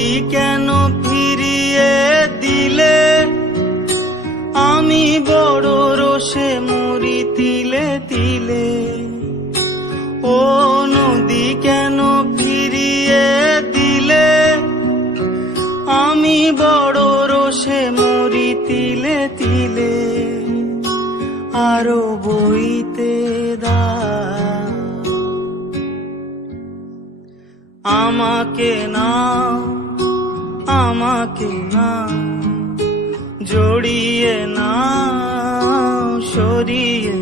নদী কেন ফিরিয়ে দিলে, আমি বড় রোষে মরি তিলে তিলে। ও নদী কেন ফিরিয়ে দিলে, আমি বড় রোষে মরি তিলে তিলে। আরো বইতে দাও আমাকে নাও, আমাকে নাও, জড়িয়ে নাও, সরিয়ে